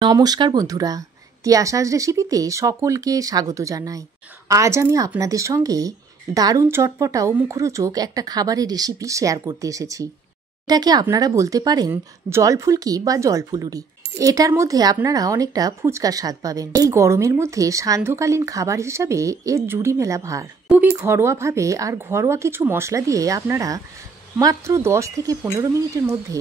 নমস্কার বন্ধুরা, তিয়াশাস রেসিপিতে সকলকে স্বাগত জানাই। আজ আমি আপনাদের সঙ্গে দারুণ চটপটা ও মুখরোচক একটা খাবারের রেসিপি শেয়ার করতে এসেছি। এটাকে আপনারা বলতে পারেন জলফুলকি বা জলফুলুরি। এটার মধ্যে আপনারা অনেকটা ফুচকার স্বাদ পাবেন। এই গরমের মধ্যে সান্ধ্যকালীন খাবার হিসাবে এর জুড়ি মেলা ভার। খুবই ঘরোয়াভাবে আর ঘরোয়া কিছু মশলা দিয়ে আপনারা মাত্র 10 থেকে 15 মিনিটের মধ্যে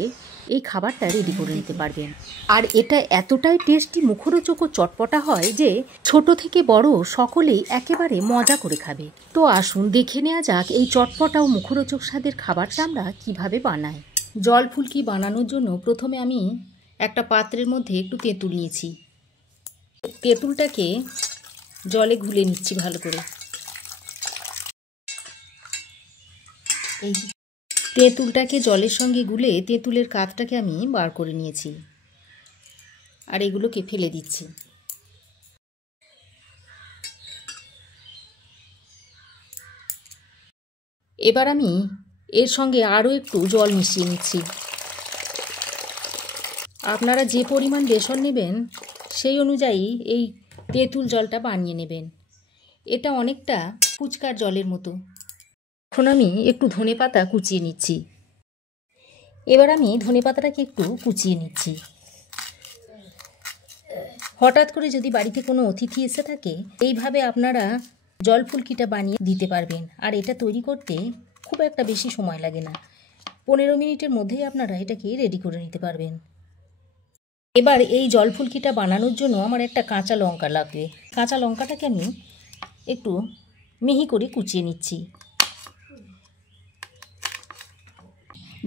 এই খাবারটা রেডি করে নিতে পারবেন। আর এটা এতটাই টেস্টি, মুখরোচক ও চটপটা হয় যে ছোট থেকে বড় সকলেই একেবারে মজা করে খাবে। তো আসুন দেখে নেওয়া যাক এই চটপটা ও মুখরোচক স্বাদের খাবারটা আমরা কিভাবে বানাই। জল ফুলকি বানানোর জন্য প্রথমে আমি একটা পাত্রের মধ্যে একটু তেঁতুল নিয়েছি। তেঁতুলটাকে জলে গুলে নিচ্ছি ভালো করে। এই তেঁতুলটাকে জলের সঙ্গে গুলে তেঁতুলের কাতটাকে আমি বার করে নিয়েছি আর এগুলোকে ফেলে দিচ্ছি। এবার আমি এর সঙ্গে আরও একটু জল মিশিয়ে নিচ্ছি। আপনারা যে পরিমাণ বেসন নেবেন সেই অনুযায়ী এই তেঁতুল জলটা বানিয়ে নেবেন। এটা অনেকটা ফুচকার জলের মতো। এখন আমি একটু ধনেপাতা কুচিয়ে নিচ্ছি। এবার আমি ধনেপাতাটাকে একটু কুচিয়ে নিচ্ছি। হঠাৎ করে যদি বাড়িতে কোনো অতিথি এসে থাকে, এইভাবে আপনারা জল ফুলকিটা বানিয়ে দিতে পারবেন। আর এটা তৈরি করতে খুব একটা বেশি সময় লাগে না, 15 মিনিটের মধ্যেই আপনারা এটাকে রেডি করে নিতে পারবেন। এবার এই জল ফুলকিটা বানানোর জন্য আমার একটা কাঁচা লঙ্কা লাগবে। কাঁচা লঙ্কাটাকে আমি একটু মিহি করে কুচিয়ে নিচ্ছি।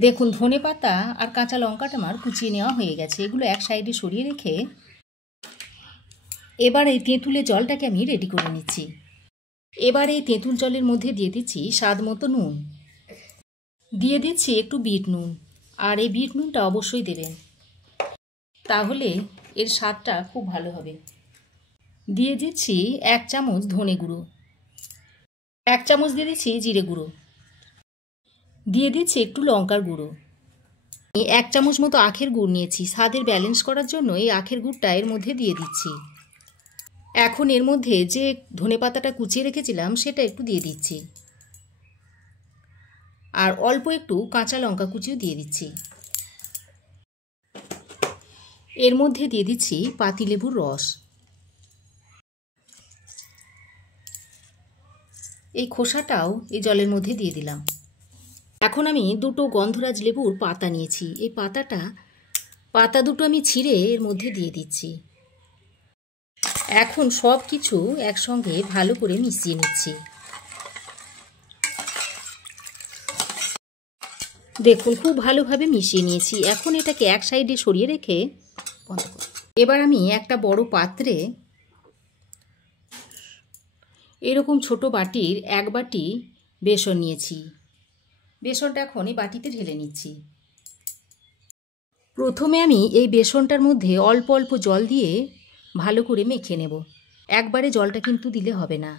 দেখুন, ধনেপাতা আর কাঁচা লঙ্কাটা আমার কুচিয়ে নেওয়া হয়ে গেছে। এগুলো এক সাইডে সরিয়ে রেখে এবার এই তেঁতুলের জলটাকে আমি রেডি করে নিচ্ছি। এবার এই তেঁতুল জলের মধ্যে দিয়ে দিচ্ছি স্বাদ মতো নুন, দিয়ে দিচ্ছি একটু বিট নুন। আর এই বিট নুনটা অবশ্যই দেবেন, তাহলে এর স্বাদটা খুব ভালো হবে। দিয়ে দিচ্ছি 1 চামচ ধনে গুঁড়ো, 1 চামচ দিয়ে দিচ্ছি জিরে গুঁড়ো, দিয়ে দিচ্ছি একটু লঙ্কার গুঁড়ো। 1 চামচ মতো আখের গুড় নিয়েছি। স্বাদের ব্যালেন্স করার জন্য এই আখের গুড়টা এর মধ্যে দিয়ে দিচ্ছি। এখন এর মধ্যে যে ধনেপাতাটা কুচিয়ে রেখেছিলাম সেটা একটু দিয়ে দিচ্ছি, আর অল্প একটু কাঁচা লঙ্কা কুচিও দিয়ে দিচ্ছি। এর মধ্যে দিয়ে দিচ্ছি পাতিলেবুর রস। এই খোসাটাও এই জলের মধ্যে দিয়ে দিলাম। এখন আমি 2টো গন্ধরাজ লেবুর পাতা নিয়েছি। এই পাতা দুটো আমি ছিঁড়ে এর মধ্যে দিয়ে দিচ্ছি। এখন সব কিছু একসঙ্গে ভালো করে মিশিয়ে নিচ্ছি। দেখুন, খুব ভালোভাবে মিশিয়ে নিয়েছি। এখন এটাকে এক সাইডে সরিয়ে রেখে এবার আমি একটা বড় পাত্রে এরকম ছোট বাটির 1 বাটি বেসন নিয়েছি। বেসনটা এখন এই বাটিতে ঢেলে নিচ্ছি। প্রথমে আমি এই বেসনটার মধ্যে অল্প অল্প জল দিয়ে ভালো করে মেখে নেব। একবারে জলটা কিন্তু দিলে হবে না।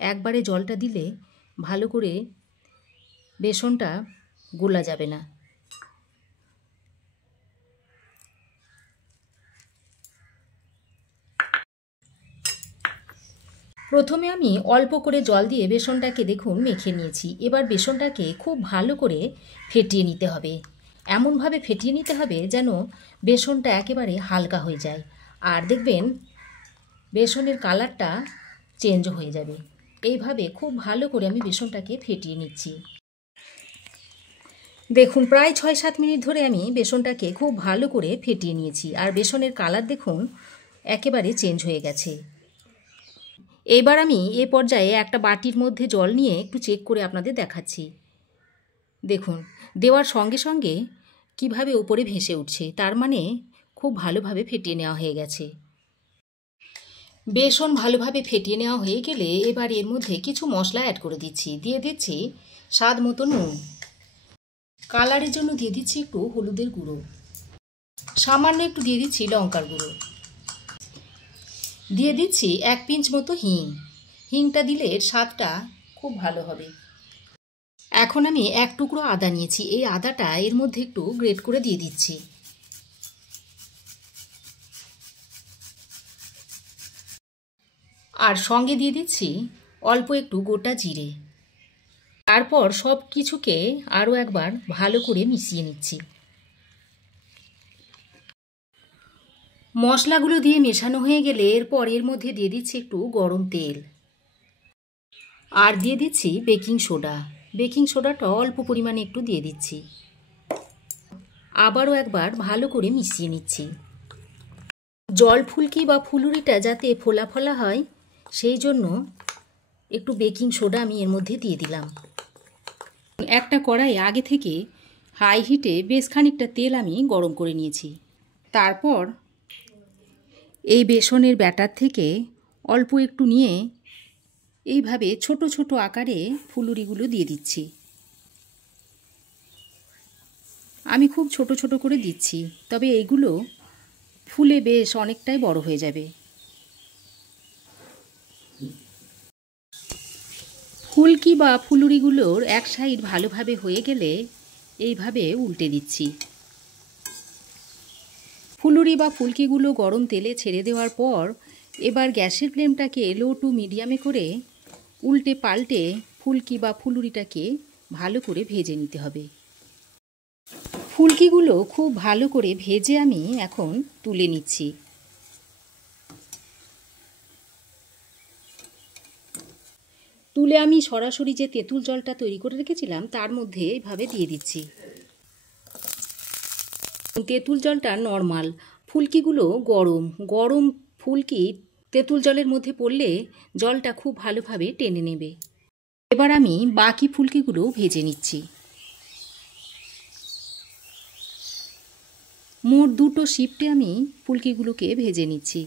একবারে জলটা দিলে ভালো করে বেসনটা গোলা যাবে না। প্রথমে আমি অল্প করে জল দিয়ে বেসনটাকে দেখুন মেখে নিয়েছি। এবার বেসনটাকে খুব ভালো করে ফেটিয়ে নিতে হবে। এমনভাবে ফেটিয়ে নিতে হবে যেন বেসনটা একেবারে হালকা হয়ে যায়। আর দেখবেন বেসনের কালারটা চেঞ্জ হয়ে যাবে। এইভাবে খুব ভালো করে আমি বেসনটাকে ফেটিয়ে নিচ্ছি। দেখুন, প্রায় 6-7 মিনিট ধরে আমি বেসনটাকে খুব ভালো করে ফেটিয়ে নিয়েছি। আর বেসনের কালার দেখুন একেবারে চেঞ্জ হয়ে গেছে। এবার আমি এ পর্যায়ে একটা বাটির মধ্যে জল নিয়ে একটু চেক করে আপনাদের দেখাচ্ছি। দেখুন, দেওয়ার সঙ্গে সঙ্গে কিভাবে উপরে ভেসে উঠছে, তার মানে খুব ভালোভাবে ফেটিয়ে নেওয়া হয়ে গেছে। বেসন ভালোভাবে ফেটিয়ে নেওয়া হয়ে গেলে এবার এর মধ্যে কিছু মশলা অ্যাড করে দিচ্ছি। দিয়ে দিচ্ছি স্বাদ মতো নুন, কালারের জন্য দিয়ে দিচ্ছি একটু হলুদের গুঁড়ো, সামান্য একটু দিয়ে দিচ্ছি লঙ্কার গুঁড়ো, দিয়ে দিচ্ছি 1 পিঞ্চ মতো হিং। হিংটা দিলে এর স্বাদটা খুব ভালো হবে। এখন আমি 1 টুকরো আদা নিয়েছি। এই আদাটা এর মধ্যে একটু গ্রেট করে দিয়ে দিচ্ছি। আর সঙ্গে দিয়ে দিচ্ছি অল্প একটু গোটা জিরে। তারপর সব কিছুকে আরও একবার ভালো করে মিশিয়ে নিচ্ছি। মশলাগুলো দিয়ে মেশানো হয়ে গেলে এরপর এর মধ্যে দিয়ে দিচ্ছি একটু গরম তেল, আর দিয়ে দিচ্ছি বেকিং সোডা। বেকিং সোডাটা অল্প পরিমাণে একটু দিয়ে দিচ্ছি। আবারও একবার ভালো করে মিশিয়ে নিচ্ছি। জল ফুলকি বা ফুলুরিটা যাতে ফোলা ফোলা হয় সেই জন্য একটু বেকিং সোডা আমি এর মধ্যে দিয়ে দিলাম। একটা কড়াইয়ে আগে থেকে হাই হিটে বেশ খানিকটা তেল আমি গরম করে নিয়েছি। তারপর এই বেসনের ব্যাটার থেকে অল্প একটু নিয়ে এইভাবে ছোট ছোট আকারে ফুলুরিগুলো দিয়ে দিচ্ছি। আমি খুব ছোট ছোট করে দিচ্ছি, তবে এইগুলো ফুলে বেশ অনেকটাই বড় হয়ে যাবে। ফুলকি বা ফুলুরিগুলোর এক সাইড ভালোভাবে হয়ে গেলে এইভাবে উল্টে দিচ্ছি। ফুলুরি বা ফুলকিগুলো গরম তেলে ছেড়ে দেওয়ার পর এবার গ্যাসের ফ্লেমটাকে লো টু মিডিয়ামে করে উল্টে পাল্টে ফুলকি বা ফুলুরিটাকে ভালো করে ভেজে নিতে হবে। ফুলকিগুলো খুব ভালো করে ভেজে আমি এখন তুলে নিচ্ছি। তুলে আমি সরাসরি যে তেঁতুল জলটা তৈরি করে রেখেছিলাম তার মধ্যে এইভাবে দিয়ে দিচ্ছি। তেঁতুল জলটা নর্মাল, ফুলকিগুলো গরম গরম। ফুলকি তেঁতুল জলের মধ্যে পড়লে জলটা খুব ভালোভাবে টেনে নেবে। এবার আমি বাকি ফুলকিগুলো ভেজে নিচ্ছি। মোট দুটো শিফটে আমি ফুলকিগুলোকে ভেজে নিচ্ছি।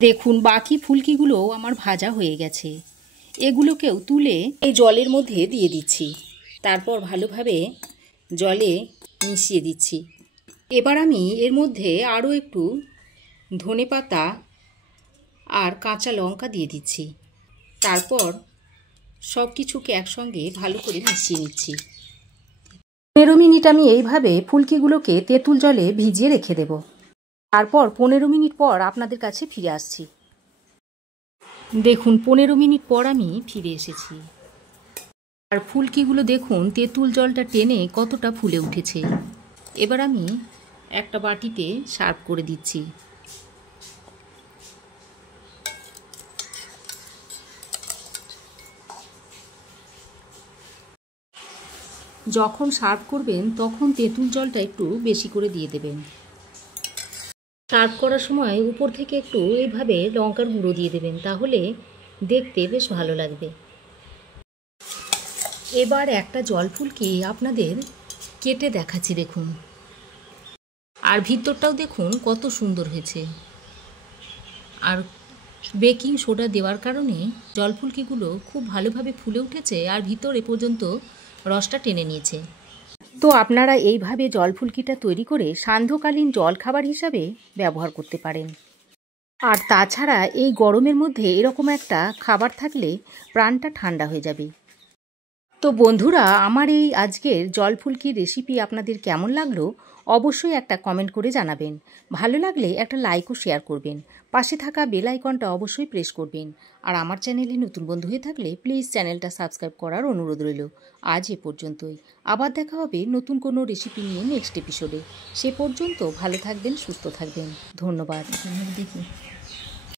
দেখুন বাকি ফুলকিগুলো আমার ভাজা হয়ে গেছে। এগুলোকেও তুলে এই জলের মধ্যে দিয়ে দিচ্ছি। তারপর ভালোভাবে জলে মিশিয়ে দিচ্ছি। এবার আমি এর মধ্যে আরও একটু ধনেপাতা আর কাঁচা লঙ্কা দিয়ে দিচ্ছি। তারপর সব কিছুকে একসঙ্গে ভালো করে মিশিয়ে নিচ্ছি। 15 মিনিট আমি এইভাবে ফুলকিগুলোকে তেঁতুল জলে ভিজিয়ে রেখে দেব। তারপর 15 মিনিট পর আপনাদের কাছে ফিরে আসছি। দেখুন 15 মিনিট পর আমি ফিরে এসেছি। আর ফুলকিগুলো দেখুন তেঁতুল জলটা টেনে কতটা ফুলে উঠেছে। এবার আমি একটা বাটিতে সার্ভ করে দিচ্ছি। যখন সার্ভ করবেন তখন তেঁতুল জলটা একটু বেশি করে দিয়ে দেবেন। সার্ভ করার সময় উপর থেকে একটু এইভাবে লঙ্কার গুঁড়ো দিয়ে দেবেন, তাহলে দেখতে বেশ ভালো লাগবে। এবার একটা জল ফুলকি আপনাদের কেটে দেখাচ্ছি দেখুন। আর ভিতরটাও দেখুন কত সুন্দর হয়েছে। আর বেকিং সোডা দেওয়ার কারণে জল ফুলকিগুলো খুব ভালোভাবে ফুলে উঠেছে আর ভিতর এ পর্যন্ত রসটা টেনে নিয়েছে। তো আপনারা এইভাবে জল ফুলকিটা তৈরি করে সান্ধ্যকালীন জলখাবার হিসাবে ব্যবহার করতে পারেন। আর তাছাড়া এই গরমের মধ্যে এরকম একটা খাবার থাকলে প্রাণটা ঠান্ডা হয়ে যাবে। তো বন্ধুরা, আমার এই আজকের জল ফুলকির রেসিপি আপনাদের কেমন লাগলো অবশ্যই একটা কমেন্ট করে জানাবেন। ভালো লাগলে একটা লাইক ও শেয়ার করবেন। পাশে থাকা বেল আইকনটা অবশ্যই প্রেস করবেন। আর আমার চ্যানেলে নতুন বন্ধু হয়ে থাকলে প্লিজ চ্যানেলটা সাবস্ক্রাইব করার অনুরোধ রইল। আজ এ পর্যন্তই। আবার দেখা হবে নতুন কোনো রেসিপি নিয়ে নেক্সট এপিসোডে। সে পর্যন্ত ভালো থাকবেন, সুস্থ থাকবেন। ধন্যবাদ।